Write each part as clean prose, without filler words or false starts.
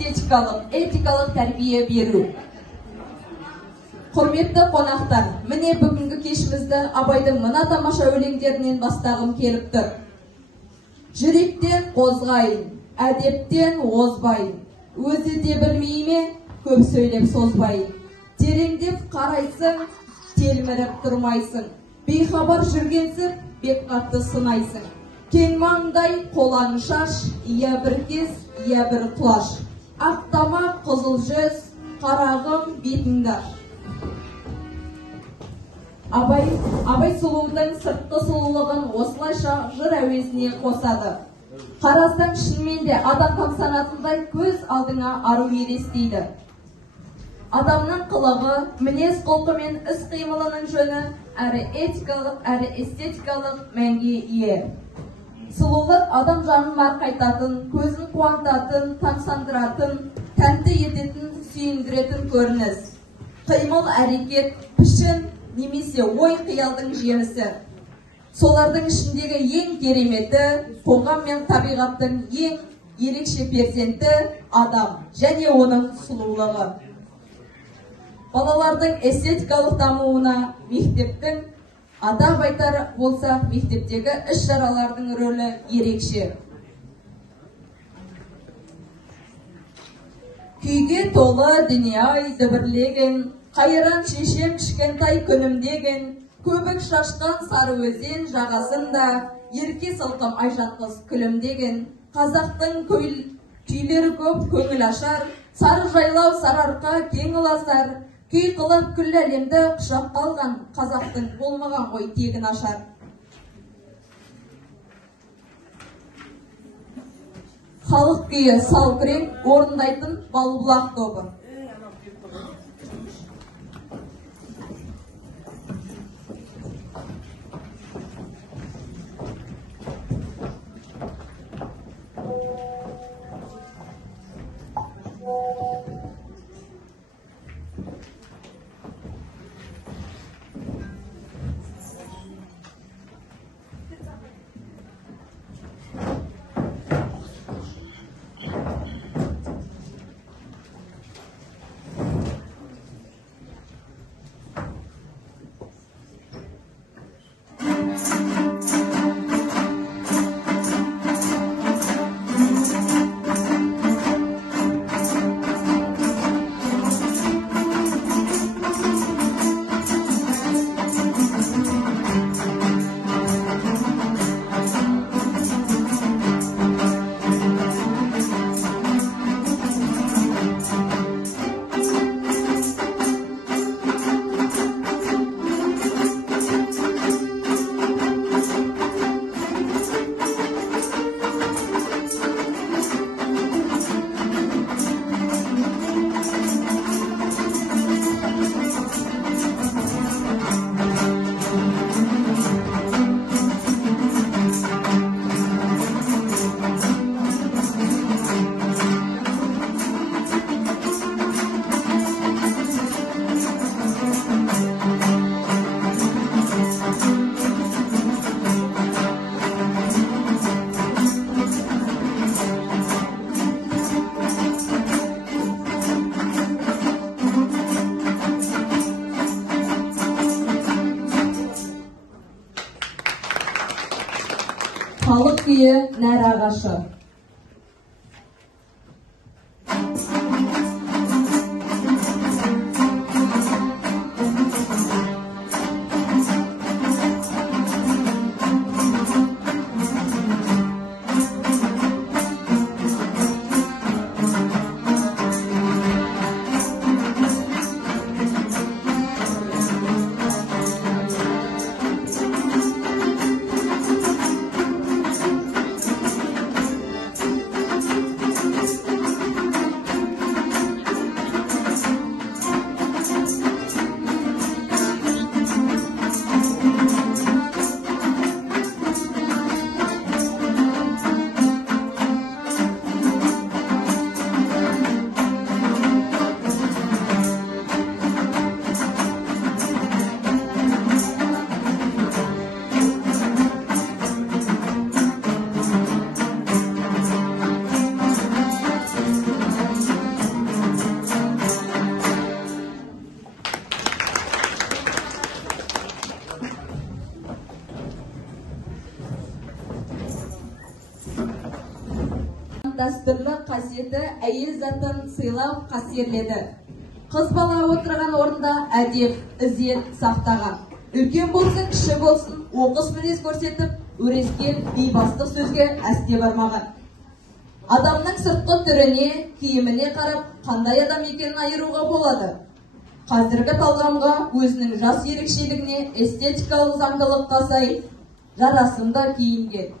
эстетикалық, этикалық тәрбие беру. Құрметті қонақтар, міне бүгінгі кешімізді Абайдың мына тамаша өлеңдерінен бастағым келіп тұр. Жүректен қозғайын, әдептен озбайын, өзі де білмей ме, көп сөйлеп созбайын. Тереңдеп қарайсың, телміріп тұрмайсың, бейхабар жүргенсіп, бет қатты сынайсың. Кең маңдай қоланы шаш, иә бір кез, иә бір құлаш. Ақтамақ қызыл жүз, қарағым бетіңдаш. Абай сұлудың сыртқы сұлулығын осылайша жыр әуезіне қосады. Қарасаң шынымен де адам тамсанатындай көз алдыңа ару елестейді. Адамның қылығы, мінез құлқы мен іс қимылының жөні әрі этикалық, әрі эстетикалық мәнге ие. Сұлулық адам жанын марқайтатын, көзін қуантатын, тамсандыратын, тәнті ететін, сүйіндіретін көрініс. Қимыл, әрекет, пішін немесе ой қиялдың жемісі. Солардың ішіндегі ең кереметі, қоғам мен табиғаттың ең ерекше перзенті адам және оның сұлулығы. Балалардың эстетикалық дамуына мектептің, атап айтар болса, мектептегі іс-шаралардың рөлі ерекше. Күйге толы дүние дүбірлеген, қайран шешем кішкентай күнімдеген, көбік шашқан сары өзен жағасында, ерке сылқым айжатқыз күлімдеген, қазақтың күйлері көп көңіл ашар, сары жайлау сарыарқа кең ұласар, күй қылып күллі әлемді құшақ қалған қазақтың болмаған ғой тегін ашар. Халық күйі сал күрең орындайтын Балбұлақ тобы. Халық күйі нәр ағашы. дәстүрлі қасиеті әйел затын сыйлау қасиерледі. Қыз бала отырған орында әдеп, ізет сақтаған. Үлкен болсын, кіші болсын, оқыс мінез көрсетіп, өрескел, бейбастық сөзге әсте бармаған. Адамның сыртқы түріне, киіміне қарап, қандай адам екенін айыруға болады. Қазіргі талғамға өзінің жас ерекшелігіне, эстетикалық заңдылыққа сай жарасымды киінген.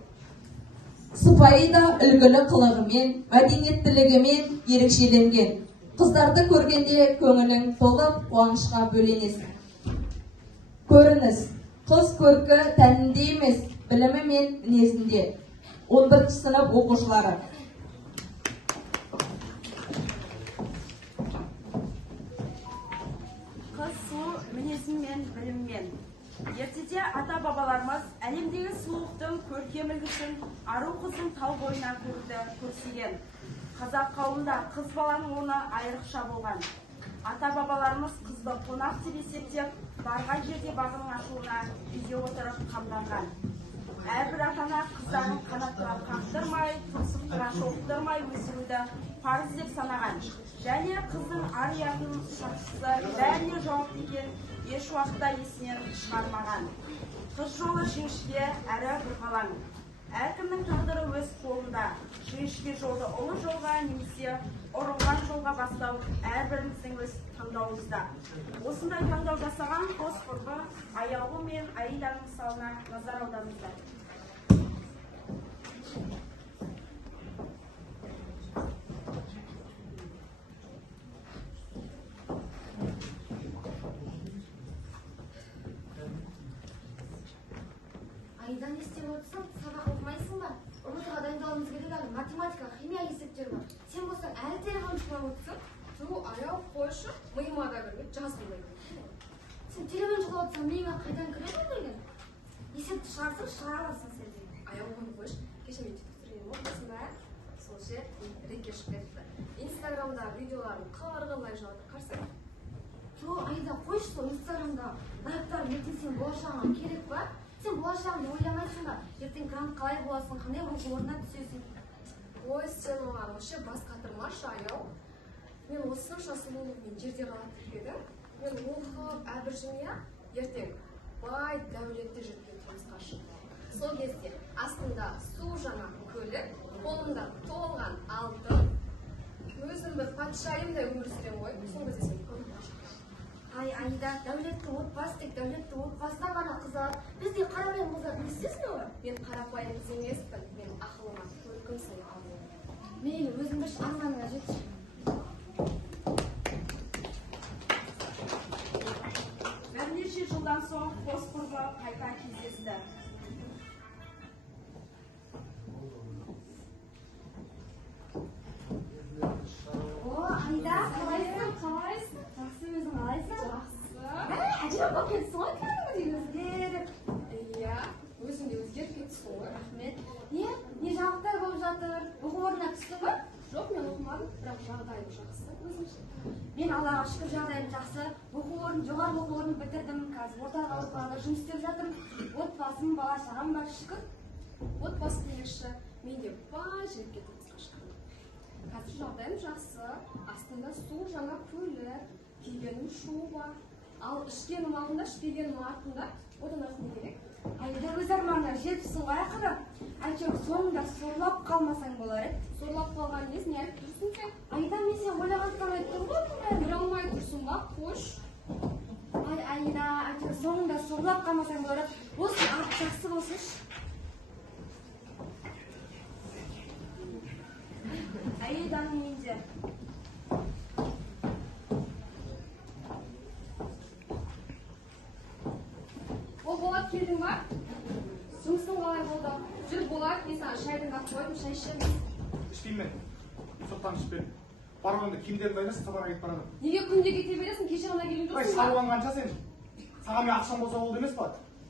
Сыпайы да үлгілі қылығымен, мәдениеттілігімен ерекшеленген. Қыздарды көргенде көңілің толып, қуанышқа бөленесің. Көрініс. Қыз көркі тәнінде емес, білімі мен мінезінде. 11 сынып оқушылары. Қыз сұлу мінезімен, біліммен. Ертеде ата-бабаларымыз әлемдегі сұлулықтың көркем үлгісін ару қыздың тау бойына көрсеген. Қазақ қауымында қыз баланың орны айрықша болған. Ата-бабаларымыз қызды қонақ деп есептеп, барған жерде бағының ашылуына үйде отырып қамданған. Әрбір ата-ана қыздарын қанаттыға қақтырмай, тұмсықтыға шоқтырмай өсіруді парыз деп санаған. Және қыздың ар-ұятын шақшысы бәріне жауапты екен еш уақытта есінен шығармаған. Қыз жолы жіңішке әрі бұрғалаң. Әркімнің тағдыры өз қолында. Жіңішке жолды ұлы жолға немесе ұрылған жолға бастау әрбіріміздің өз таңдауымызда. Осындай таңдау жасаған қос құрбы Аяулы мен Аиданың мысалына назар аударыңыздар. Аида, не істеп отырсың? Сабақ оқымайсың ба? Ұмытуға дайындалуымыз керек әлі. Математика, химия есептері бар. Сен болсаң әлі телефон шықпай отырсың? Ту, аяу, қойшы, миыма да кірмейді, жазылмайды. Сен телефон шықпай отырсың, миыңа қайдан кіреді деген? Есепті шығарсың, шығара аласың сен де. Аяу, оны қойшы, кеше мен түсірген отбасында, сол ше реке шығып кетті. Инстаграмда видеоларын қылай жауды, қарсы. Ту, Аида, қойшы сол Инстаграмда лайктар ертең сен болашағыңа керек па? Сен болашағыңды ойламайсың ба? Ертең грант қалай боласың, қандай оқу орнына түсесің? Ой, сен оған вообще бас қатырмашы, аяу. Мен осынша сұлулығымен жерде қалады деп едім. Мен оқып, әбіржімия, ертең бай дәулетті жеткен тұрмысқа шықтым. Сол кезде астында су жаңа көлік, қолымда толған алтын, өзім бір патшайымдай өмір сүремін ғой. Сол кезде сен көңілге шықтым. Ай, Аида, дәулетті отбасы тек дәулетті отбасынан ғана қыз алады. Бізде қарапайым қыздар не істесін олар? Мен қарапайым қыз емеспін, мен ақылыма көркім сай алуым. Мейлі, өзің бір арманыңа жетші. Бірнеше жылдан соң қос құрбы қайта кездесті. О, Аида, қалайсың? Қалайсың? Жақсы, өзің қалайсың? Жақсы. Әжем болып кетсің ғой, кәдімгідей өзгеріп. Иә, өзің де өзгеріп кетсің ғой. Рахмет. Не жағдай болып жатыр? Оқу орнына түстің ба? Жоқ, мен оқымадым, бірақ жағдайым жақсы. Өзіңше. Мен Аллаға шүкір жағдайым жақсы. Жоғарғы оқу орнын бітірдім. Қазір орталық ауруханада жұмыс істеп жатырмын. Отбасым, бала-шағам бар, шүкір. Отбасы демекші, мен де бай жерге тұрмысқа шықтым. Қазір жағдайым жақсы, астында су жаңа көлік, кигенім шу бар. Ал ішкенім алдында, ішпегенім артында. Одан артында не керек? Аида, өз арманыңа жетіпсің ғой ақыры. Әйтеуір соңында сорлап қалмасаң болар еді. Сорлап қалған емес, не айтып тұрсың сен? Аида, мен сен ойлағандықтан айттым ғой. Бір алмай тұрсың ба, қош. Ай, Аида, әйтеуір соңында сорлап қалмасаң болар еді. Болсын, жақсы болсыншы. Аиданың үйінде. О, Болат, келдің ба? Жұмысың қалай болды? Жүр, Болат, мен саған шайдың қап қойдым, шай ішеміз. Ішпеймін мен. Соқтан ішпеймін. Барғанда киімдерімді дайындап сапарға кетіп барадым. Неге күнде кете бересің? Кеше ғана келген Ой, жоқсың ба? саруан қанша сен? Саған мен ақшам болса болды емес па?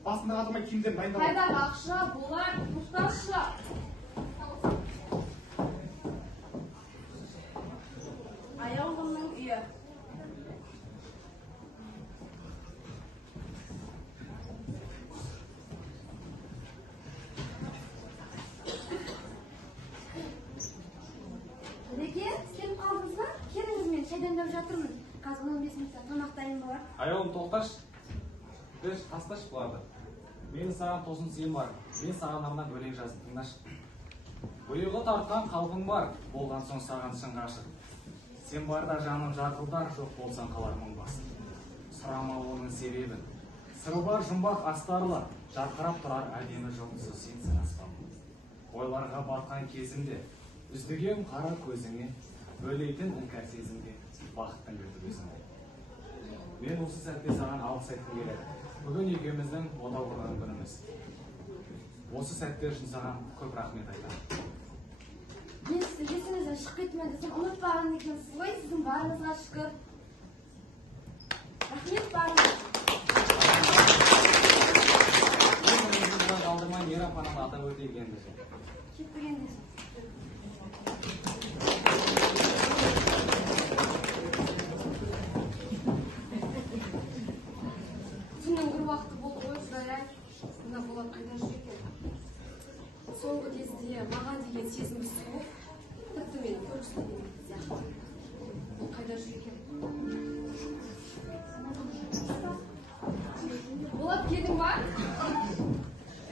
Басында қатырмай киімдерімді дайындап. Қайдағы ақша, Болат, мұқтажшы. Аяулымның үйі. шай дайындап жатырмын. Қазір 15 минутта тамақ дайын болар. Айолым, тоқташ. Біз тасташ бұларды. Менің саған тосын сыйым бар. Мен саған арнап өлең жазып тыңдашы. Бұйығы тартқан қалпың бар, болған соң саған шын ғашық. Сен барда жаным жарқылдар, жоқ болсаң қалар мың басын. Сұрама оның себебін. Сыры бар жұмбақ астарлы, жарқырап тұрар әдемі жұлдызы сенсің аспанның. Ойларға батқан кезімде, үздігем қара көзіңе, бөлейтін іңкәр сезімге, бақыттың өтіп өзіңде. Мен осы сәтте саған алғыс айтқым келеді. Бүгін екеуміздің отау құрған күніміз. Осы сәттер үшін саған көп рахмет айтамын. Мен сізді есіңізден шығып кетмеді десем, ұмытпаған екенсіз ғой, сіздің барыңызға шүкір. Рахмет барыңыз. Мен қалдырмай мейрамхананы атап өтейік енді. Кетпегендесіз. Түннің бір уақыты болды ғой, Құдай-ай. Мына Болат қайда жүр екен? Соңғы кезде маған деген сезім суық, тіпті мені көргісі сияқты. Ол қайда жүр екен? Болат, келдің ба?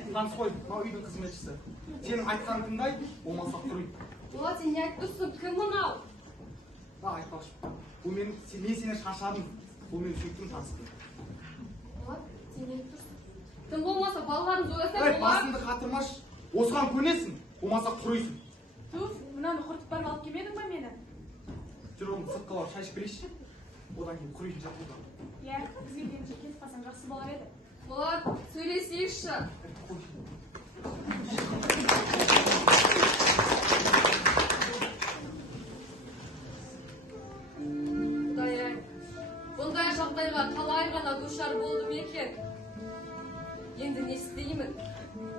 Таныс қой, мынау үйдің қызметшісі. Сенің айтқанын тыңдайды, болмаса құрайды. Болат, сен не айтып тұрсың? Кім мынау? Айтпақшы. Мен сені шашадым. Бұл мен сүйіктім таныстым. Болат, сен не айтып тұрсың? Тым болмаса балаларымыз ойласа Болат. Басыңды қатырмаш. Осыған көнесің, болмаса құрыйсың. Туф, мынаны құртып барып алып келмедің ба мені? Жүр оң сыртқа барып шай ішіп келейікші. Одан кейін құрыйын жатуда. Иә, бізге келгенше кетіп қалсаң жақсы болар еді. Болат, сөйлесейікші. Құдай-ай, бұндай жағдайға қалай ғана душар болдым екен. Енді не істеймін?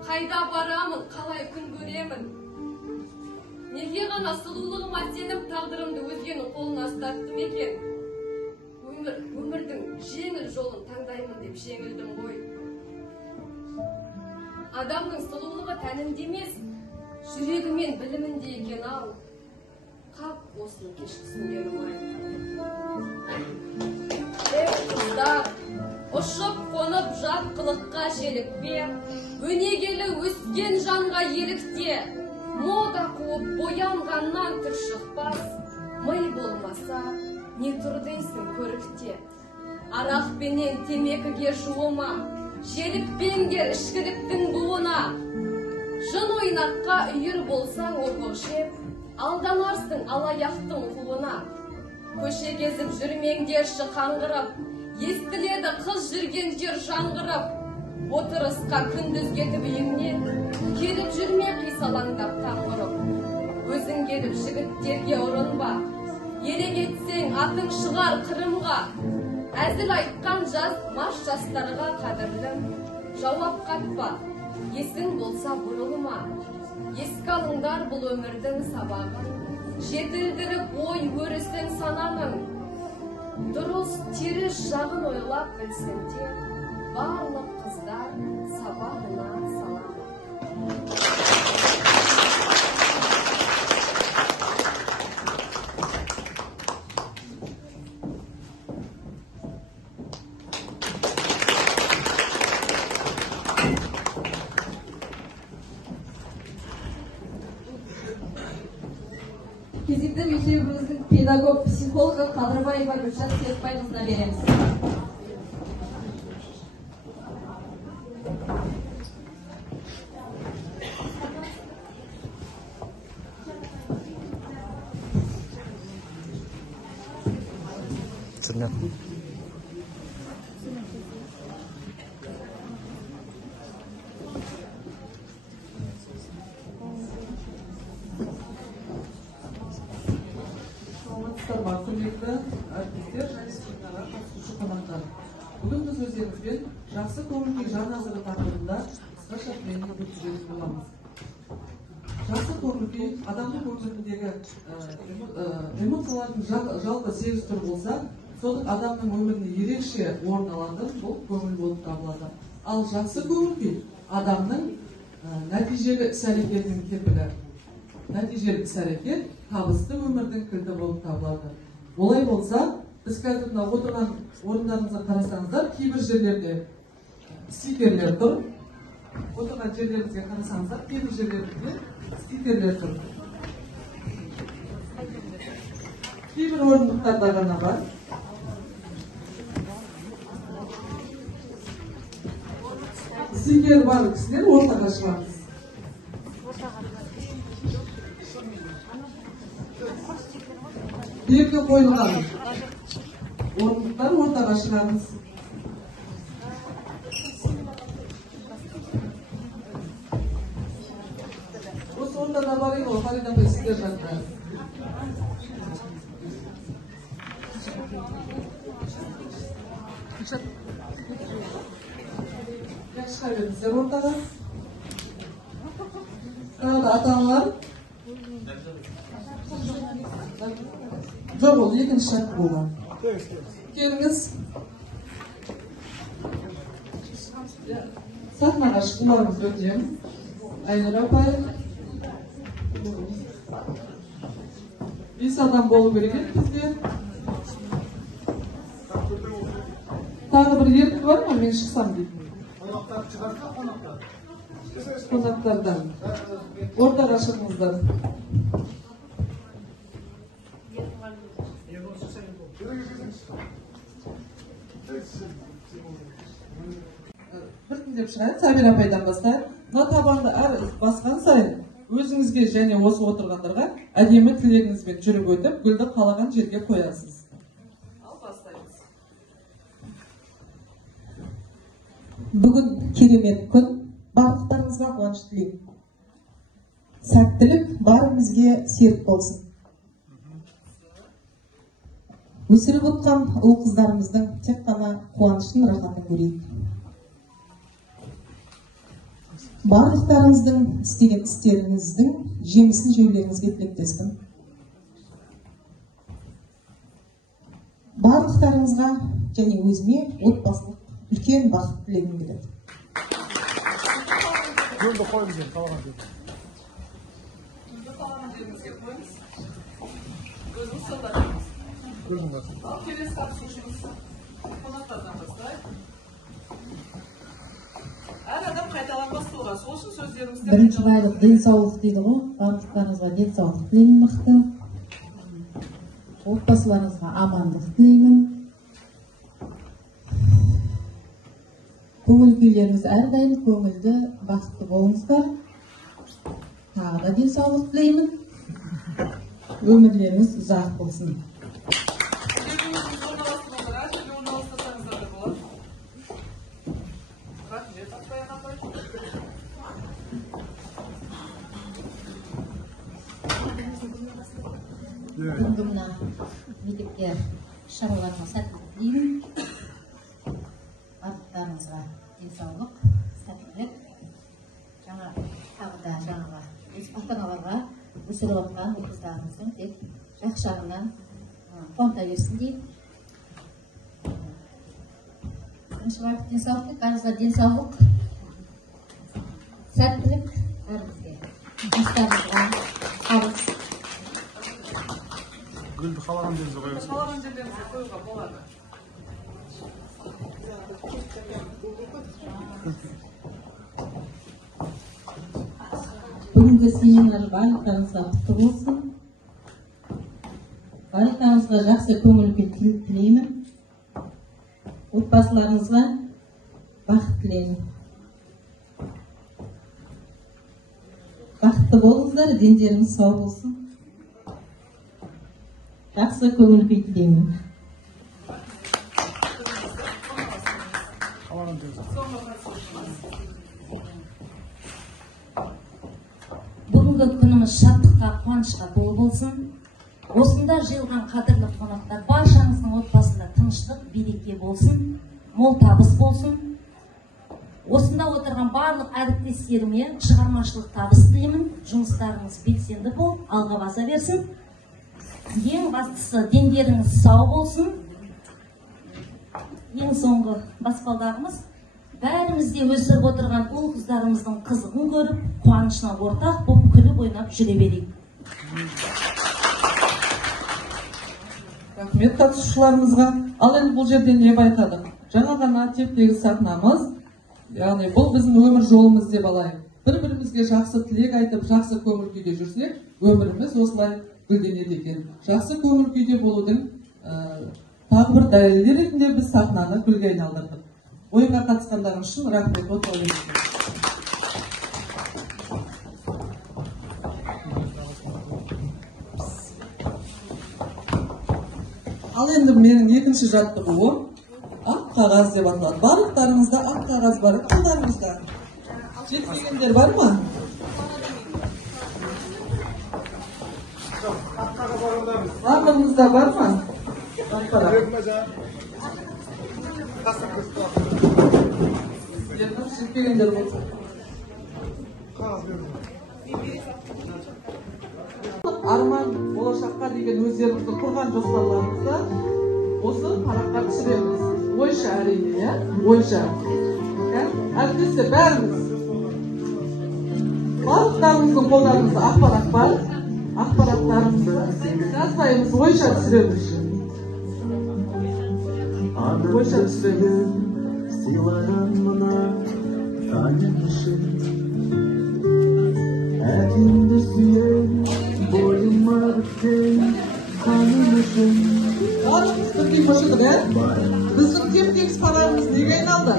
Қайда барамын? Қалай күн көремін? Неге ғана сұлулығыма сеніп тағдырымды өзгенің қолына ұстаттым екен? Өмірдің жеңіл жолын таңдаймын деп жеңілдім ғой. Адамның сұлулығы тәнінде емес, жүрегі мен білімінде екен ау. Қап осыны кеш түсінгенім ай. Қыздар, ұшып қонып жат қылыққа желікпе, өнегелі өскен жанға елікте, мода қуып боянғаннан түр шықпас, мый болмаса не тұр дейсің көрікте. Арақпенен темекіге жуыма, желікпеңдер ішкіліктің буына. Жын ойнаққа үйір болсаң опық жеп, алданарсың алаяқтың құлына. Көше кезіп жүрмеңдерші қаңғырып, естіледі қыз жүрген жер жаңғырып. Отырысқа күндіз кетіп үйіңнен, келіп жүрме қисалаңдап таңғырып. Өзің келіп жігіттерге ұрынба, ерек етсең атың шығар қырымға. Әзіл айтқан жаз мас жастарға қадірлім, жауап қатпа, есің болса бұрылма. Ескі алыңдар бұл өмірдің сабағын, жетілдіріп ой өрісін сананың. Дұрыс теріс жағын ойлап білсінде, барлық қыздар сабағына саламын. Кезекті мектебіміздің педагог, психологы Қадырбаева Гүлшат Серікбайқызына береміз. Құрметті әріптестер және семинарға қатысушы қонақтар. Бүгін біз өздеріңізбен жақсы көңіл-күй жан азығы тақырыбында қысқаша тренинг өткізетін боламыз. Жақсы көңіл-күй адамның өміріндегі эмоциялардың жалпы 8 түрі болса, соның адамның өмірінде ерекше орын алады, бұл көңіл болып табылады. Ал жақсы көңіл-күй адамның нәтижелі іс-әрекетінің кепілі. Нәтижелі іс-әрекет табысты өмірдің кілті болып табылады. Олай болса, біз қазір мына отырған орындарыңызға қарасаңыздар, кейбір жерлерде стикерлер тұр. Отырған жерлеріңізге қарасаңыздар, кейбір жерлерде стикерлер тұр. Кейбір орындықтарда ғана бар. Стикер бар кісілер ортаға шығамыз. Белгі қойылған орындықтар ортаға шығамыз. Осы ортада бар еді ғой, Фарида апай, сіздер жақта. Шыға беріңіздер ортаға. Тағы да ата-аналар. Жоқ, ол екінші шарт болған. Келіңіз. Сахнаға шығуларыңызды өтінемін. Айнұр апай. 5 адам болу керек еді бізде. Тағы бір еркі бар ма, мен шықсам дейді. Қонақтардан. Ортаға шығыңыздар. Біртіндеп шығайын, Сабира апайдан бастайын. Мына табанды әр басқан сайын өзіңізге және осы отырғандарға әдемі тілегіңізбен жүріп өтіп, гүлді қалаған жерге қоясыз. Ал бастаймыз. Бүгін керемет күн, барлықтарыңызға қуаныш тілеймін. Сәттілік барымызге серік болсын. Өсіріп отқан ұл қыздарымыздың тек қана қуанышын, рахатын көрейік. Барлықтарыңыздың істеген істеріңіздің жемісін жеулеріңізге тілектеспін. Барлықтарыңызға және өзіме отбасылық үлкен бақыт тілегім келеді. Келесі қатысушымыз қонақтардан бастайық. Әр адам қайталанбас тұлға, сол үшін сөздерімізді... Бірінші байлық денсаулық дейді ғой, барлықтарыңызға денсаулық тілеймін мықты. Отбасыларыңызға амандық тілеймін. Көңіл күйлеріңіз әрдайым көңілді, бақытты болыңыздар. Тағы да денсаулық тілеймін. Өмірлеріңіз ұзақ болсын. Бүгінгі мына мектепке шараларына сәттілік тілеймін. Барлықтарыңызға денсаулық, сәттілік. Тағы да жаңағы ата-аналарға өсіріп отқан қыздарымыздың тек жақсы жағынан қуанта берсін деймін. Бірінші бағыт денсаулық, бәріңізге денсаулық, сәттілік бәрімізге. Жастарымызға табыс. Гүлді қалаған жеріңізге қойыңыз. Қалаған жерлеріңізге қоюға болады. Бүгінгі семинар барлықтарыңызға құтты болсын. Барлықтарыңызға жақсы көңіл күй тілеймін. Отбасыларыңызға бақыт тілеймін. Бақытты болыңыздар, дендеріңіз сау болсын. Жақсы көңіл күй тілеймін. Бүгінгі күніміз шаттыққа, қуанышқа толы болсын. Осында жиылған қадірлі қонақтар баршаңыздың отбасында тыныштық, береке болсын, мол табыс болсын. Осында отырған барлық әріптестеріме шығармашылық табыс тілеймін. Жұмыстарыңыз белсенді болып, алға баса берсін. Ең бастысы дендеріңіз сау болсын. Ең соңғы баспалдағымыз бәрімізде өсіріп отырған ұл қыздарымыздың қызығын көріп, қуанышына ортақ болып күліп ойнап жүре берейік. Рахмет қатысушыларымызға. Ал енді бұл жерде не байқадық? Жаңа ғана тектегі сахнамыз, яғни бұл біздің өмір жолымыз деп алайық. Бір-бірімізге жақсы тілек айтып, жақсы көңіл күйде жүрсек, өміріміз осылай гүлденеді екен. Жақсы көңіл күйде болудың тағы бір дәлелі ретінде біз сахнаны гүлге айналдырдық. Ойынға қатысқандарың үшін рахмет. Ал енді менің екінші жаттығуым ақ қағаз деп аталады. Барлықтарыңызда ақ қағаз бар, қолдарыңызда. Жетпегендер бар ма? Барлығыңызда бар ма? Жетпегендер болса. Арман, болашаққа деген өздеріңізді құрған жоспарларыңызды осы параққа түсіреміз. Ойша әрине, ойша. Әріптестер, бәріміз. Барлықтарыңыздың қолдарыңызда ақпарат бар. Ақпараттарыңызды жазбаймыз, ойша түсіреміз. Ойша түсіреміз. Сыйлаған мына таңым үшін әдемді сүйем, бойыма біткен қаным үшін. Барлығымыз бірдей қошыдық, біздің теп-тегіс парағымыз неге айналды?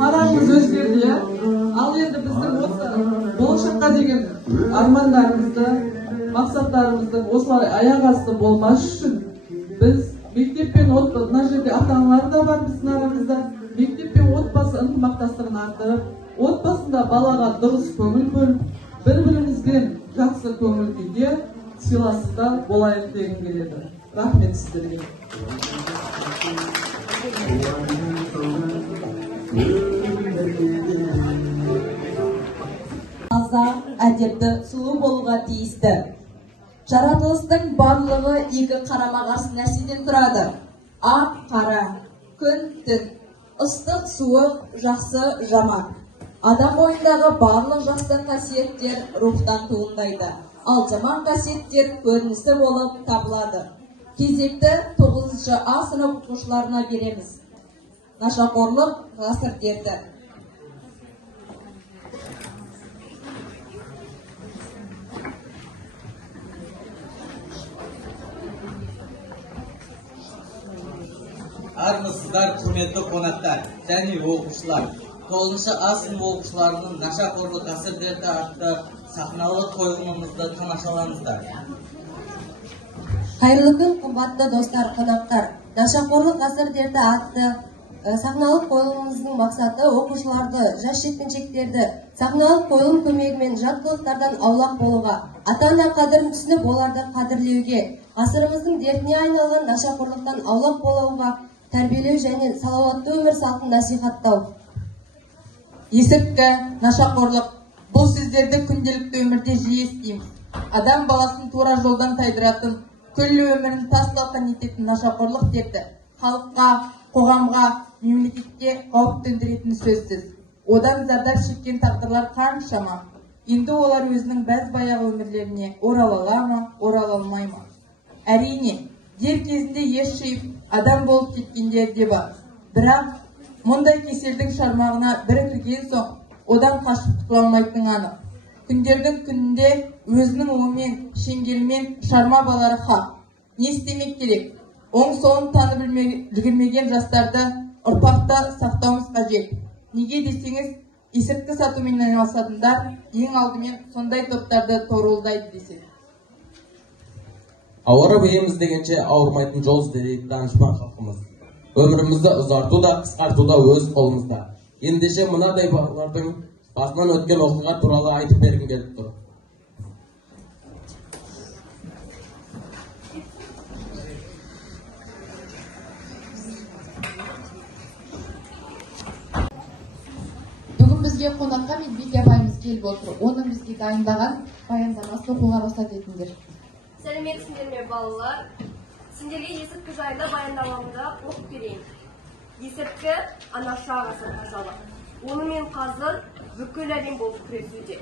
Парағымыз өзгерді, ал енді біздің осы болашаққа деген армандарымызды, мақсаттарымыздың осылай аяқ асты болмас үшін біз мектеп пен отбасы, мына жерде ата-аналар да бар біздің арамызда, мектеп пен отбасы ынтымақтастығын арттырып, отбасында балаға дұрыс көңіл бөліп, бір-бірімізбен жақсы көңіл күйде сыйластықта болайық дегім келеді. Рахмет сіздерге. Таза, әдепті, сұлу болуға тиісті. Жаратылыстың барлығы екі қарама-қарсы нәрседен тұрады. Ақ, қара, күн, түн, ыстық, суық, жақсы, жаман. Адам бойындағы барлық жақсы қасиеттер рухтан туындайды, ал жаман қасиеттер көрінісі болып табылады. Кезекті 9-шы А сынып оқушыларына береміз. Нашақорлық ғасыр дерті. Армысыздар, құрметті қонақтар және оқушылар. 9-шы А сынып оқушыларының нашақорлық ғасыр дерті атты сахналық қойылымымызды тамашалаңыздар. Қайырлы күн, қымбатты достар, қонақтар. Нашақорлық ғасыр дерті атты сахналық қойылымымыздың мақсаты оқушыларды, жас жеткіншектерді сахналық қойылым көмегімен жат қылықтардан аулақ болуға, ата-ана қадірін түсініп оларды қадірлеуге, ғасырымыздың дертіне айналған нашақорлықтан аулақ болуға тәрбиелеу және салауатты өмір салтын насихаттау. Есірткі, нашақорлық, бұл сөздерді күнделікті өмірде жиі естиміз. Адам баласын тура жолдан тайдыратын, күллі өмірін тас-талқан ететін нашақорлық дерті халыққа, қоғамға, мемлекетке қауіп төндіретін сөзсіз. Одан зардап шеккен тағдырлар қаншама. Енді олар өзінің бәз-баяғы өмірлеріне орала ма, орала алмай ма? Әрине, дер кезінде ес жиып, адам болып кеткендер де бар. Бірақ мұндай кеселдің шармағына бір кірген соң, одан қашып құтыла алмайтын анық. Күндердің күнінде өзінің оңмен, шеңгелмен шарма балары хақ. Не істемек керек? Оң-солын танып үлгермеген жастарды ұрпақта сақтауымыз қажет. Неге десеңіз, есірткі сатумен айналысатындар ең алдымен сондай топтарды торуылдайды деседі. Ауырып еміз дегенше ауырмайтын жол іздейді данышпан халқымыз. Өмірімізді ұзарту да, қысқарту да өз қолымызда. Ендеше мынадай балалардың басынан өткен оқиға туралы айтып бергім келіп тұр. Бүгін бізге қонаққа Медбике апайымыз келіп отыр. Оның бізге дайындаған баяндамасын оқуға рұқсат етіңдер. Сәлеметсіңдер ме балалар? Сендерге есірткі жайында баяндамамды оқып берейін. Есірткі анаша ғасыр тазалық. Онымен қазір бүкіл әлем болып күресуде.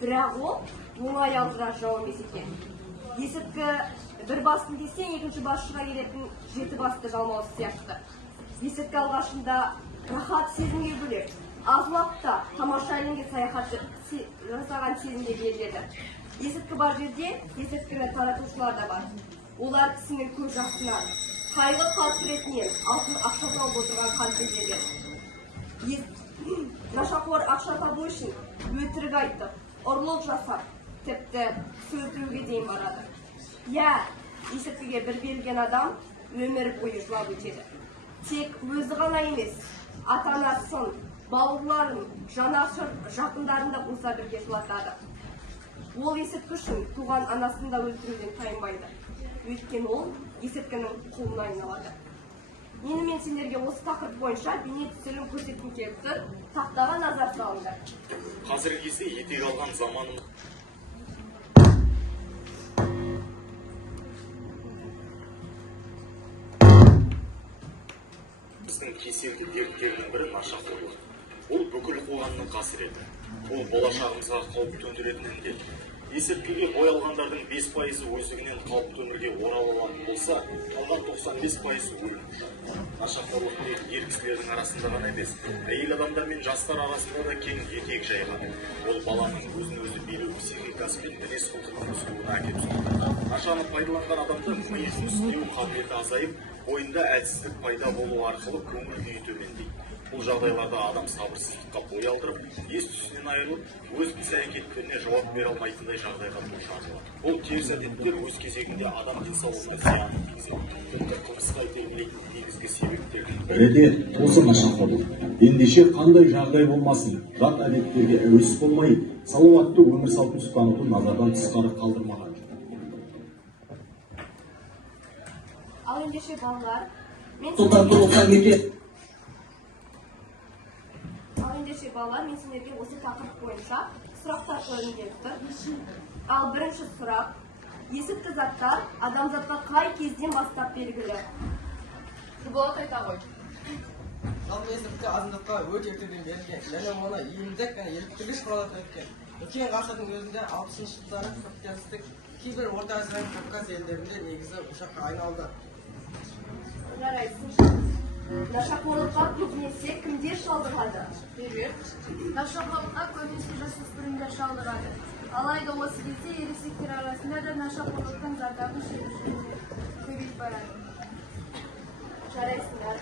Бірақ ол оңай алдыра жау емес екен. Есірткі бір басын десең, екінші бас шыға келетін 7 басты жалмауыз сияқты. Есірткі алғашында рахат сезімге бөлек, аз уақытта тамаша әлемге саяхат жасаған сезімге беріледі. Есірткі бар жерде есірткіні таратушылар да бар. Олар кісінің көз жасынан, қайғы қасіретінен алтын ақша тауып отырған қанпезерлер. Нашақор ақша табу үшін өтірік айтып, ұрлық жасап, тіпті сөздеуге дейін барады. Есірткіге бір берілген адам өмір бойы жылап өтеді. Тек өзі ғана емес, ата-анасын, бауырларын, жанашыр жақындарын да қоса бірге жылатады. Ол есірткі үшін туған анасын да өлтіруден тайынбайды. Өйткені ол есірткінің құлына айналады. Мен сендерге осы тақырып бойынша бейне түсірілім көрсеткім келіп тұр. Тақтаға назар салыңдар. Қазіргі кезде етек алған заманымыз біздің кеселді дерттерінің бірі нашақорлық. Ол бүкіл қоғамның қасіреті. Ол болашағымызға қауіп төндіретін індет. Есірткіге бой алғандардың 5% өздігінен қауіпті өмірге оралып алатын болса, қалған 95% өлім. Нашақорлық тек ер кісілердің арасында ғана емес, әйел адамдар мен жастар арасында да кең етек жайған. Ол баланың өзін-өзі билеу психикасы мен мінез-құлқының бұзылуына әкеп соғады. Нашаны пайдаланған адамда ми жұмыс істеу қабілеті азайып, бойында әлсіздік пайда болу арқылы көңіл күйі төмендейді. Бұл жағдайларда адам сабырсыздыққа бой алдырып, ес-түсінен айырылып, өз іс-әрекеттеріне жауап бере алмайтындай жағдайға душар болады. Бұл теріс әдеттер өз кезегінде адам денсаулығына зиян тигізеді. Тіпті қылмысқа итермелейтін негізгі себептердің бірі де осы нашақорлық. Ендеше қандай жағдай болмасын, жат әдеттерге әуес болмай, салауатты өмір салтын ұстануды назардан тысқары қалдырмаған. Ал ендеше балалар, мен сендерге осы тақырып бойынша сұрақтар қойғым келіп тұр. Ал бірінші сұрақ: есірткі заттар адамзатқа қай кезден бастап белгілі? Болат айта ғой. Жалпы есірткі адамзатқа өте ертеден берілген, және оны емдік және еліктіргіш құралдар өткен. Өткен ғасырдың өзінде 60-шы жылдары капиталистік кейбір Орта Азия мен Кавказ елдерінде негізі ошаққа айналды. Жарайсың. Нашақорлыққа көбінесе кімдер шалдырады? Нашақорлыққа көбінесе жасөспірімдер шалдырады. Алайда осы кезде ересектер арасында да нашақорлықтың зардабын шегушілер көбейіп барады. Жарайсыңдар.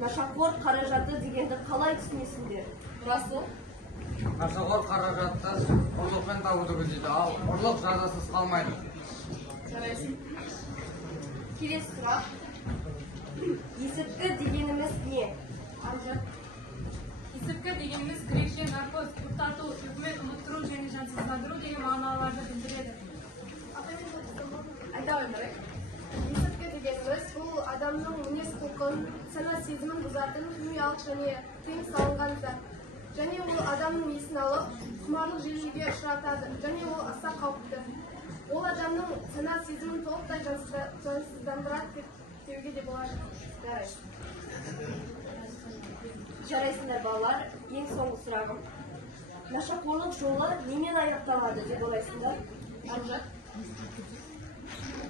Нашақор қаражаты дегенді қалай түсінесіңдер? Расыл? Нашақор қаражатты ұрлықпен табуды көздейді, ал ұрлық жазасыз қалмайды. Жарайсың. Келесі сұрақ: есірткі дегеніміз не? Есірткі дегеніміз грекше наркоз, тоқтату, үкімет, ұмыттыру және жансыздандыру деген мағыналарды білдіреді. Айта қоймайық. Есірткі дегеніміз бұл адамның мінез-құлқын, сана-сезімін бұзатын химиялық және тыйым салынған зат. Және ол адамның есін алып, құмарлық жүйеге ұшыратады, және ол аса қауіпті. Ол адамның сана-сезімін толықтай жансыздандырады деуге де болады. Жарайсыңдар балалар, ең соңғы сұрағым: нашақорлық жолы немен аяқталады деп ойлайсыңдар?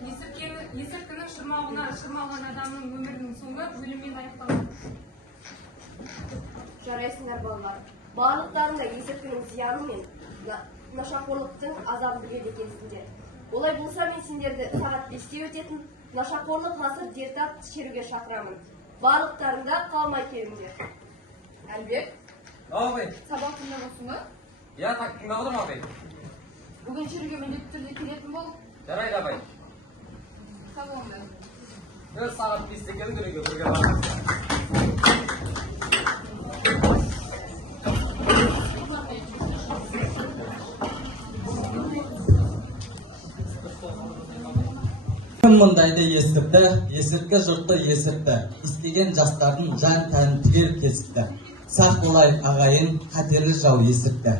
Есірткінің шырмауына шырмалған адамның өмірінің соңы өліммен аяқталады. Жарайсыңдар балалар, барлықтарында есірткінің зияны мен нашақорлықтың азабын біледі екенсіңдер. Олай болса, мен сендерді сағат 5-те өтетін нашақорлық ғасыр дерті атты шеруге шақырамын. Барлықтарында қалмай келіңдер. Әлбек? Абай. Сабақ тыңдап отырсың ба? Я, тыңдап отырмын, Абай. Бүгін шеруге міндетті түрде келетін бол. Жарайды, Абай. Сау болыңдар. Сағат 5-те келіңдер, бірге барамыз. Мұндайды естіпті, есірткі жұртты есіртті, істеген жастардың жан тәнін түгел кесіпті. Сақ болайық ағайын, қатерлі жау есірткі.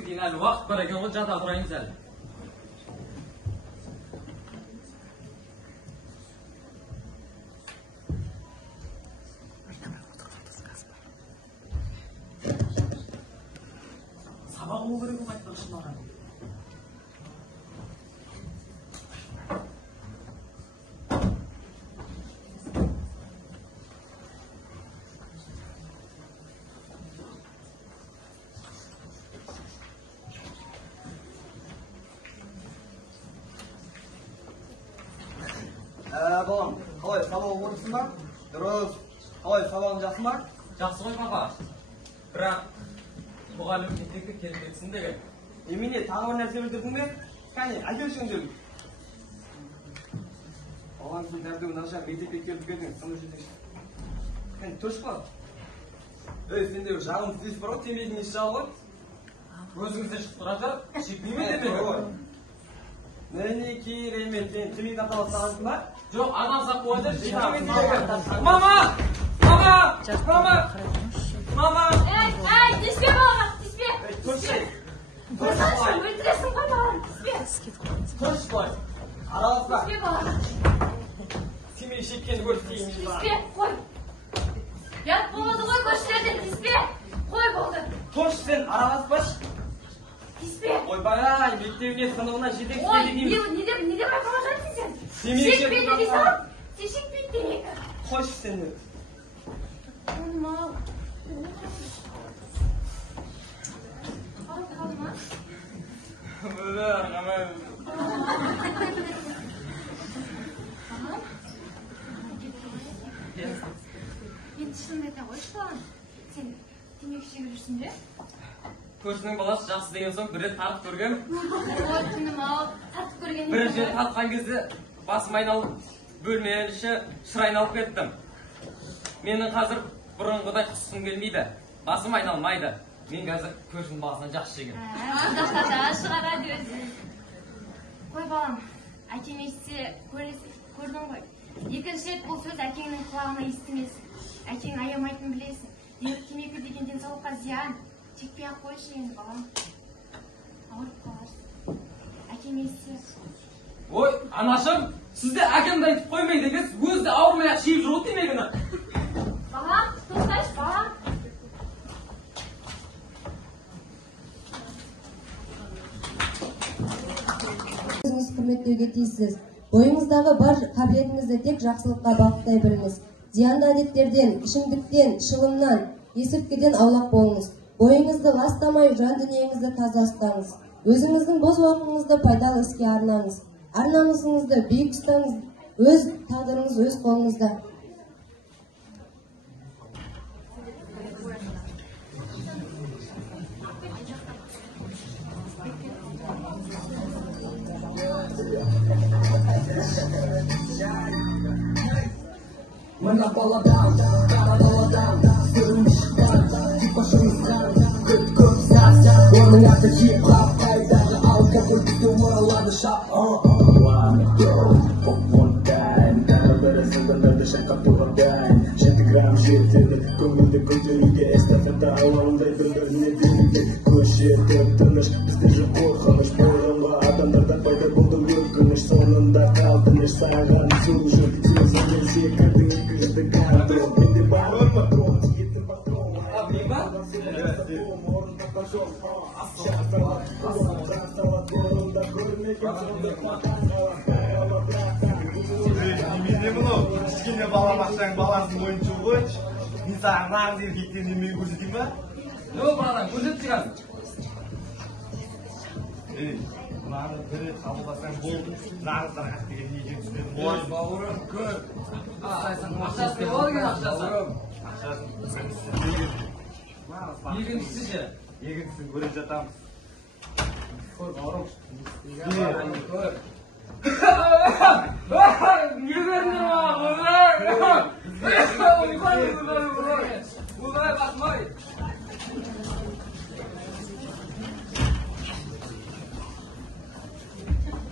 кешке дейін әлі уақыт бар екен ғой, жата тұрайыныз әлі. Сабақ болу керек ғой айтпақшы маған. Балам, қалай сабақ оқып отырсың ба? Дұрыс. Қалай сабағың жақсы ма? Жақсы ғой папа. Бірақ мұғалім мектепке келіп кетсін деген. Немене, тағы бір нәрсе білдірдің бе? Кәне, әкелшің деп. Балам, сен дәрдегі нашар мектепке келіп кетің, сынып жетекші. Кәне, төш қой. Сенде жағымсыз ес бар ғой, темекінің есі жағы ғой. Өзіңізден шығып тұрады, шекпейме демек ғой. Мінекей, Реймен, сен темек тартып алсаңсың ба? Жоқ, адам сақ қойды, шекпейме демек. Мама! Мама! Мама! Мама! Ей, теспе балаға, теспе! Төшші! Көрсаңшы, өлтіресің ғой балам, теспе! Төш қой! Араласпа! Теспе балаға! Темек шеккенді көрсетейін. Теспе, қой! Ят болады ғой көршілерден, теспе! Қой болды! Тош, сен араласпаш! Теспе! Ойбай, мектебіне сынығына жетекші деймін. Ой, не деп айқала жатсың сен? Шекпейді дейсің? Сен шекпейді демек. Қойшы сен де. Оным ау. Қалып қалды ма? Енді шынымды айта қойшы балам. Сен темекі шегіп жүрсің бе? Көршінің баласы жақсы деген соң бір рет тартып көргем. Ой, күнім ау, тартып көргенің Бір рет тартқан кезде басым айналып, бөлменің іші шыр айналып кеттім. Менің қазір бұрынғыдай құсқым келмейді. Басым айналмайды. Мен қазір көршінің баласынан жақсы жеген. Құдақтата шығарады өзі. Қой балам, әкем естісе көрдің ғой. Екінші рет бұл сөз әкеңнің құлағына естімесін. Әкең аямайтынын білесің. Темекі деген денсаулыққа зиян. Шекпей ақ қойшы енді балам. Ауырып қаларсың. Әкем естісе. Ой, анашым, сізде әкемді айтып қоймайды екенсіз, өзі де ауырмай ақ шейіп жүр темекіні. Балам, тоқтайшы балам. Өзіңіз құрметтеуге тиіссіз. Бойыңыздағы бар қабілетіңізді тек жақсылыққа бағыттай біліңіз. Зиянды әдеттерден, ішімдіктен, шылымнан, есірткіден аулақ болыңыз. Бойыңызды ластамай, жан дүниеңізді таза ұстаңыз. Өзіңіздің бос уақытыңызды пайдалы іске арнаңыз. Ар-намысыңызды биік ұстаңыз. Өз тағдырыңыз өз қолыңызда. Мына баладан, қара баладан, тип башыңыздан, көп саз, оның аты хип-хоп, қайдағы алкоголдікті оралады шап. One girl, one time, тағы бірі сылдырларды шақап тұрғандай, 7 грамм жердегі көңілді көтеруге эстафета алаңдай бір-біріне беруге көшетіп тыныш, бізде жоқ қорқыныш, бұрынғы адамдарда пайда болды өкініш, соңында қалдыныш саған сол үшін сөзіңе секірдің екінші картон, менде бар патрон, еттің патрон. Немене мұны? Кішкене бала бақшаң баласының ойыншығы ғой. Мен саған нағыз еркектен немен көрсетейін ба? Жоқ, брадан, көрсет саған. Мынаны бір рет қабылдасаң болды. Нағыз ақ деген неге түсінетін болады. Ой, бауырым, көр. Ақшасы не болды екен ақшасы? Екіншісі ше? Екіншісін көре жатамыз. Көр, бауырым. Көр. Не берді маған? Олай басмай.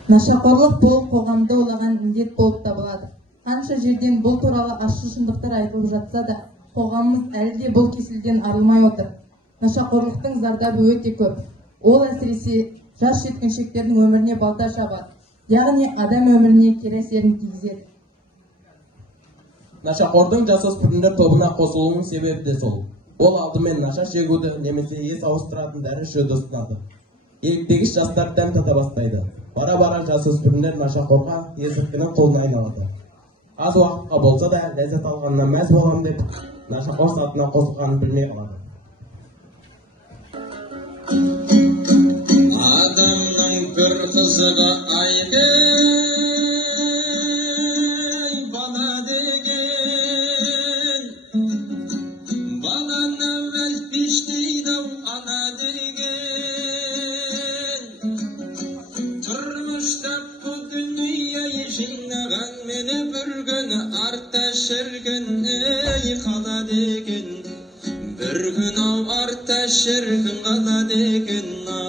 Нашақорлық болып қоғамды ойлаған індет болып табылады. Қанша жерден бұл туралы ащы шындықтар айтылып жатса да, қоғамымыз әлі де бұл кеселден арылмай отыр. Нашақорлықтың зардабы өте көп. Ол әсіресе жас жеткіншектердің өміріне балта шабады, яғни адам өміріне кері әсерін тигізеді. Нашақордың жасөспірімдер тобына қосылуының себебі де сол. Ол алдымен наша шегуді немесе ес ауыстыратын дәрі ішуді ұсынады. Еліктегіш жастар дәм тата бастайды. Бара-бара жасөспірімдер нашақорға есірткінің қолына айналады. Аз уақытқа болса да ләззат алғаннан мәз болам деп нашақор сатына қосылғанын білмей қалады. Адамның бір қызығы айғы бала деген, баланы әлпештейді ана деген. Тұрмыштап бұл дүние жинаған мені бір күні артта шіркін қала деген. Bir gün av arta şirkin qala dekin ay.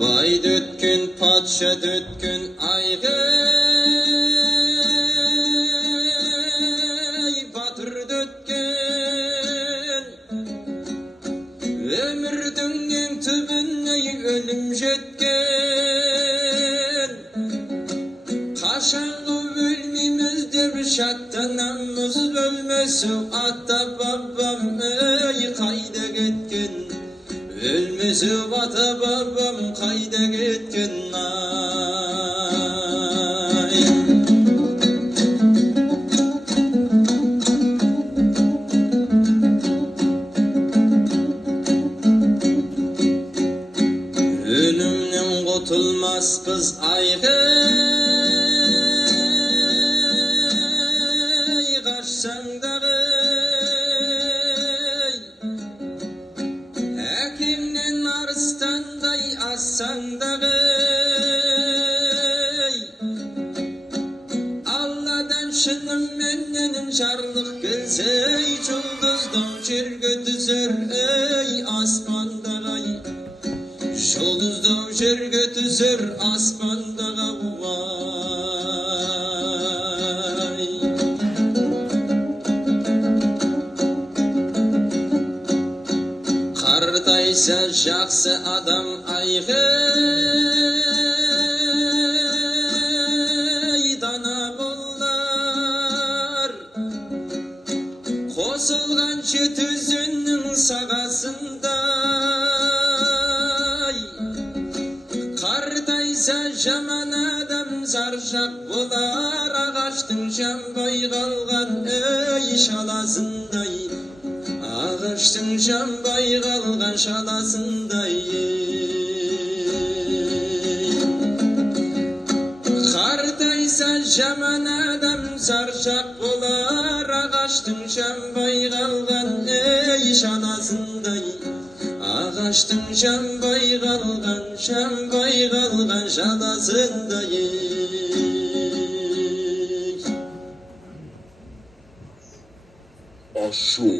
Bay dötkün, patşa dötkün aygıy batır dötkün. Ömürdün en tübünne ölüm jetken. Kaşanlı ölmemizdir şattanamız ölmesi ata babam kayda gitkin. Ölmesi ata babam kayda gitkin ay. Ölümden kurtulmaz kız aygı. Ekimden arıstanday assanday. Allah'dan şınım menden çarlık gelse Çulduzdan çirgü tüzür asmanday. Çulduzdan çirgü tüzür asmanday. Qardaysa жақсы адам ayğıy dana bollar. Qosulğan çet üzünün sağasınday. Qardaysa jaman adam zarjaq bolar. Ağaçtın janbay qalğan şalasınday. Ağaçtın janbay qalğan şalasınday. Qardaysa jaman adam zarjaq bolar. Ağaçtın janbay qalğan şalasınday. Ağaçtın janbay qalğan şalasınday. Aşu.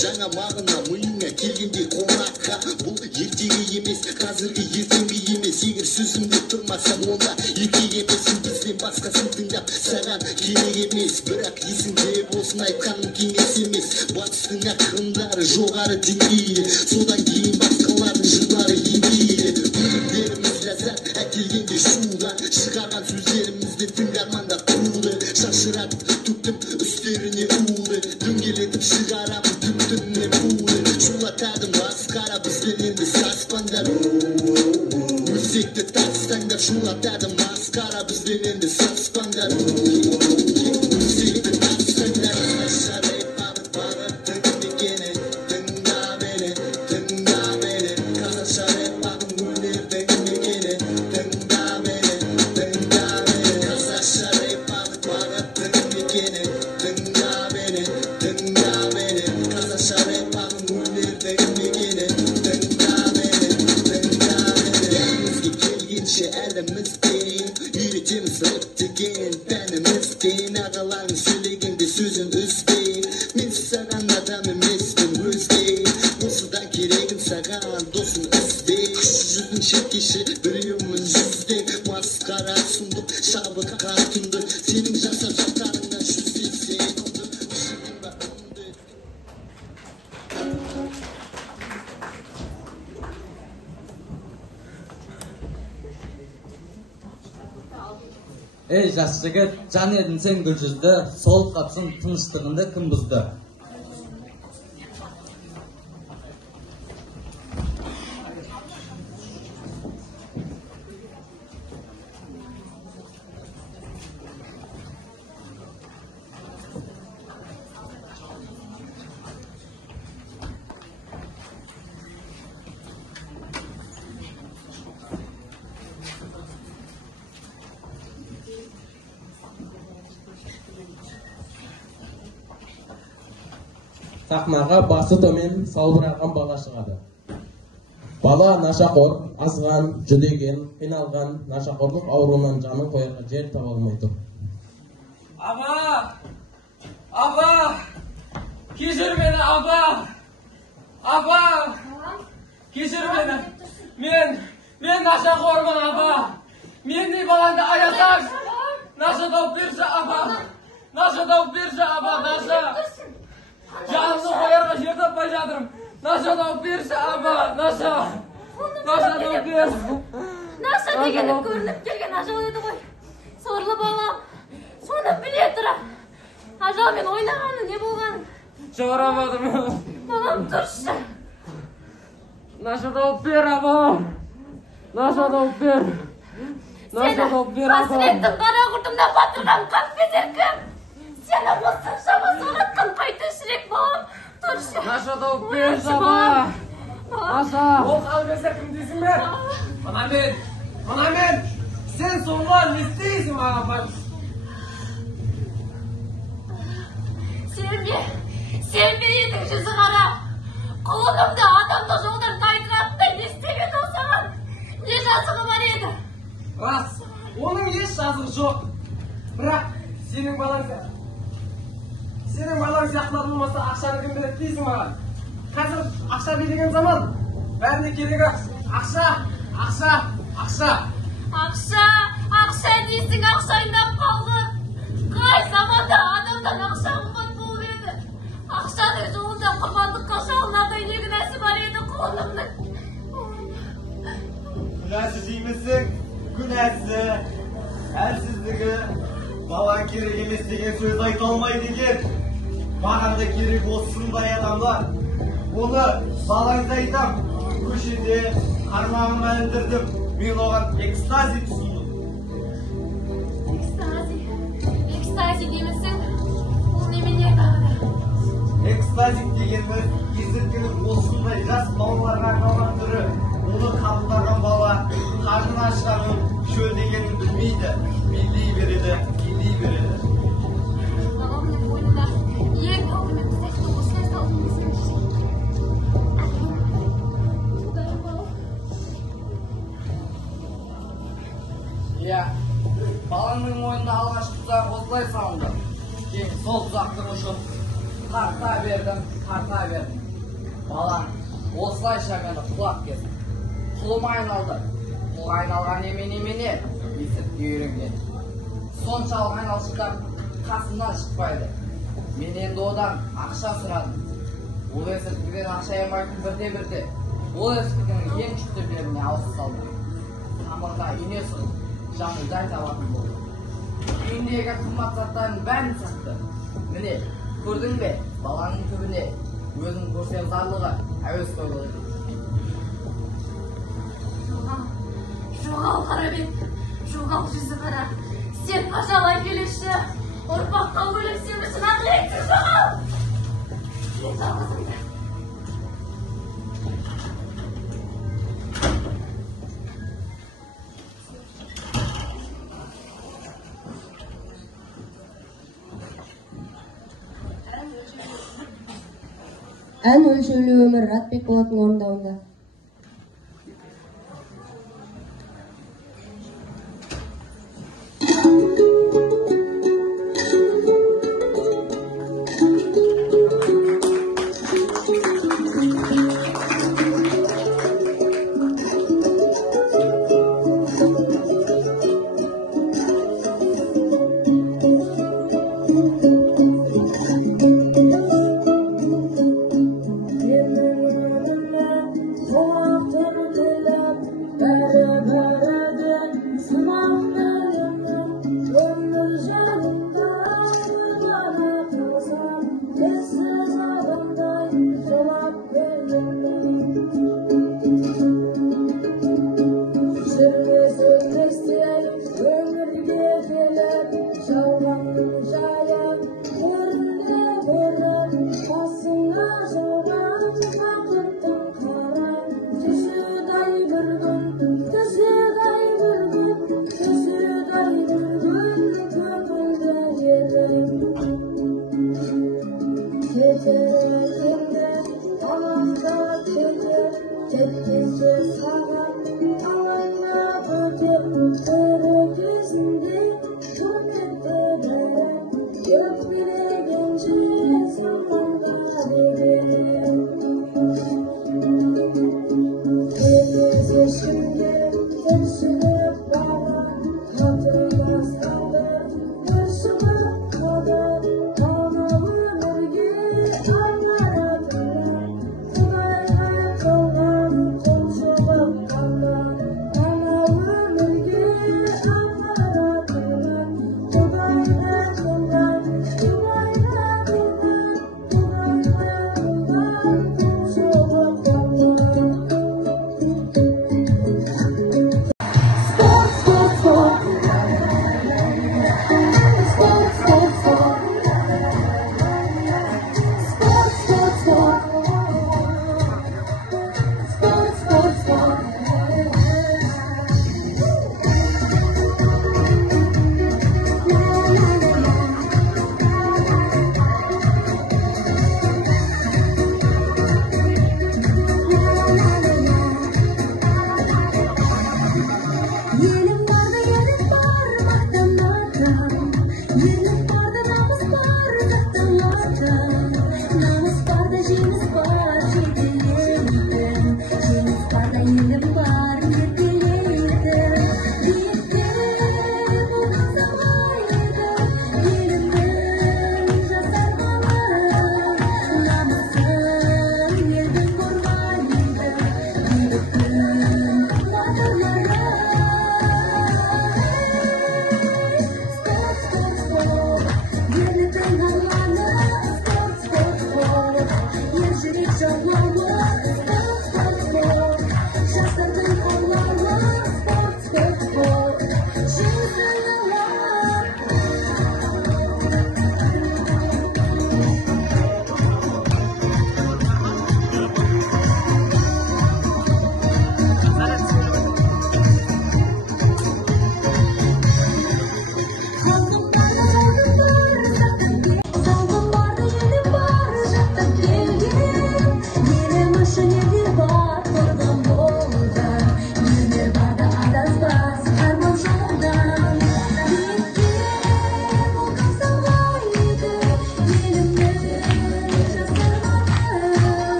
Жаңа мағына миыңа келгенде қонаққа. Бұл ертегі емес, қазіргі ертеңгі емес. Егер сөзімде тұрмасам онда ертегі емессің. Бізден басқасын тыңдап саған керек емес. Бірақ есіңде болсын айтқаным кеңес емес. Батыстың ақырындары жоғары деңгейде, содан кейін басқалардың жырлары еңбейді. Өлімдеріміз ләззат әкелгенде шуға, шығарған сөздерімізді тыңдарманда туды. Шашыратып түктім үстеріне уды, дөңгелетіп шығарамын түптігіне буды. Шулатадым басқара бізден енді саспаңдар. Өзекті тастаңдар. Шулатадым масқара бізден енді саспаңдар. Өзекті тастаңдар. Шарай бағыт бағыттың мекені. Тыңда мені, тыңда мені. Қазақша бағым өнердің мекені. Тыңда мені, тыңда мені. Қазақша бағыт бағыттың мекені. Тыңда мені, тыңда мені. Қазақша бағым өнердің мекені. Тыңда мені, тыңда мені. Бәрімізге келгенше әлімізден үйретеміз рэп деген пәнімізден. Ағаларың сөйлегенде сөзін үзбен. Мен саған адам емес Сұмдық шабытқа түнді сенің жасап жастарыңнан жүздесең Ey жас жігіт, жан едің сен гүл жүзді, сол қапсын тыныштығынды кім бұзды? Сахнаға басы төмен салбыраған бала шығады. Бала нашақор, азған, жүдеген, қиналған, нашақорлық ауруынан жанын қоярға жер таба алмай тұр. Аба! Аба! Кешір мені, аба! Аба! Кешір мені! Мен нашақормын, аба! Мені балаңды аясаң! Наша тауып берші, аба! Наша тауып берші, аба! Наша! Жанымды қоярға жер таппай жатырмын. Наша тауып берші, аба! Наша! Наша тауып берші! Наша дегені көрініп келген ажал еді ғой. Сорлы балам, соны біле тұра. Ажалмен ойнағаны не болғаны? Шығарамадым. Балам, тұршы. Наша тауып бер, аба! Наша тауып бер! Наша тауып бер, аба! Қасіреттің қара құртымдан батырған қан безер кім? Сені осы жаман соғатқан қайты шірек балам, тұршы. Наша тауып бер, аба! Наша! Ол қалбезер кім дейсің бер? Мына мен! Сен соңға не істейсің, аға? Сенбе едің жүзі қара. Құлынымды адамды жолдан тайдыратында не істеген ол саған? Не жазығы бар еді? Рас, оның еш жазығы жоқ. Бірақ сенің балаң сияқтылар болмаса ақшаны кім береді дейсің маған? Қазір ақша береген заман. Бәріне керегі ақша. Ақша дейсің, ақшайындап қалды. Қай заманда адамдан ақша қымбат болып еді. Ақшаның жолында құрбандыққа шалынардай не күнәсі бар еді құлынымның. Күнәсі деймісің? Күнәсі, әлсіздігі, балаң керек емес деген сөз айта алмайды екен. Маған да керек осындай адамдар. Оны балаңызды айтам, көшеде қармағыма ілдірдім. Мен оған экстази түсіндім. Экстази деймісің? Ол немене тағы? Экстазик дегеніміз есірткінің осындай жас балаларға арналған түрі. Оны қабылдаған бала қарнын ашқанын, шөл дегенін білмейді. Билей береді. Баламның бойында ең алдымен қосақты осылай салдым десең. Иә, балаңның мойнына алғашқы тұзақ осылай салынды. Кейін сол тұзақты ұшып, тарта бердім. Балаң осылайша мені құлап кесті. Құлыма айналды. Құлға айналған немене, есіртке үйренген. Соншалық айналшықтап қасымнан шықпайды. Мен енді одан ақша сұрадым. Ол есірткіден ақша алмайтын бірте-бірте. Ол есірткінің ең күшті біріне ауысып салды. Тамырға ине сұғып, жаны жай табатын болды. Үйіндегі қымбат заттарын бәрін сатты. Міне, көрдің бе, баланың түбіне өзің көрсем зарлығы әуес қойылды. Жоғал Қарабек, жоғал жүзі қара. Сен ажал әкелеші, ұрпаққа өлім сен үшін ақылетсіз жоғал. Сен жалғызыңды. Ән өлшеулі өмір Радбек Болаттың орындауында.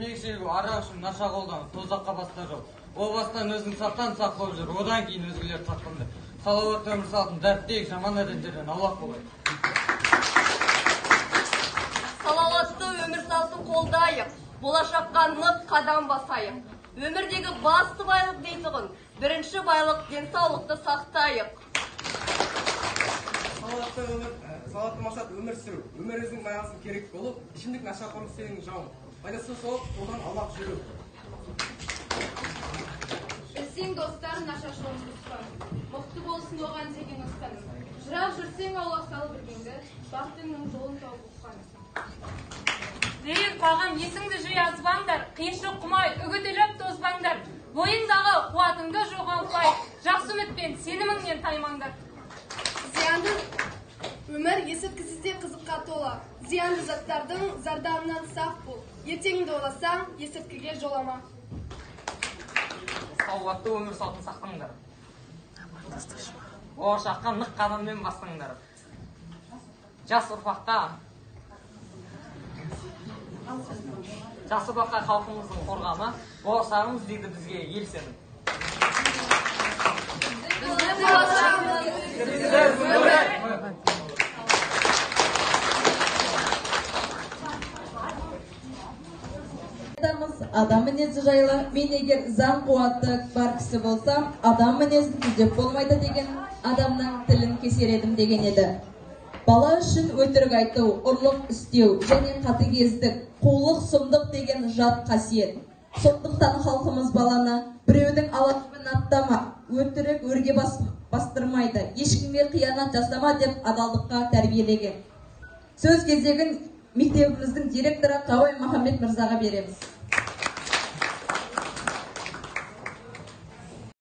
темекі шегу, арақ ішіп, наша қолданып, тозаққа баста жоқ. О бастан өзің сақтан сақтап жүр, одан кейін өзгелер сақтанды. Салауатты өмір салтын дәріптейік, жаман әдеттерден аулақ болайық. Салауатты өмір салтын қолдайық, болашаққа нық қадам басайық. Өмірдегі басты байлық дейтұғын, бірінші байлық денсаулықты сақтайық. Салауатты мақсат өмір сүру. Өмір өзінің мағынасын керек болып, ішімдік нашақорлық сенің жауың. Пайдасы сол, одан аулақ жүру. Білсең достарын нашашылын ұстан. Мықты болсын оған деген ұстаным. Жырақ жүрсең аулақ салып біргенді, бақытыңның жолын тауып ұққан. Зейін қағам есіңді жиі азбаңдар, қиыншылық құмай, үгітіліп тозбаңдар. Бойыңдағы қуатыңды жоғалтпай, жақсы үмітпен сеніміңнен таймаңдар. Зиянды өмір есірткісізде қызыққа тола. Зиянды заттардың зардабынан сақ бол. Ертеңіңді ойласаң, есірткіге жолама. Салауатты өмір салтын сақтаңдар. Болашаққа нық қадаммен бастаңдар. Жас ұрпаққа халқымыздың қорғамы, болашағымыз дейді бізге ел сенім. Адам мінезі жайлы, мен егер заң қуаты бар кісі болсам, адам мінезін түзеп болмайды деген адамның тілін кесер едім деген еді. Бала үшін өтірік айту, ұрлық істеу және қатыгездік, қулық, сұмдық деген жат қасиет. Сондықтан халқымыз баланы біреудің алатымен аттама, өтірік өрге бастырмайды, ешкімге қиянат жасама деп адалдыққа тәрбиелеген. Сөз кезегін мектебіміздің директоры Қауай Махамбет мырзаға береміз.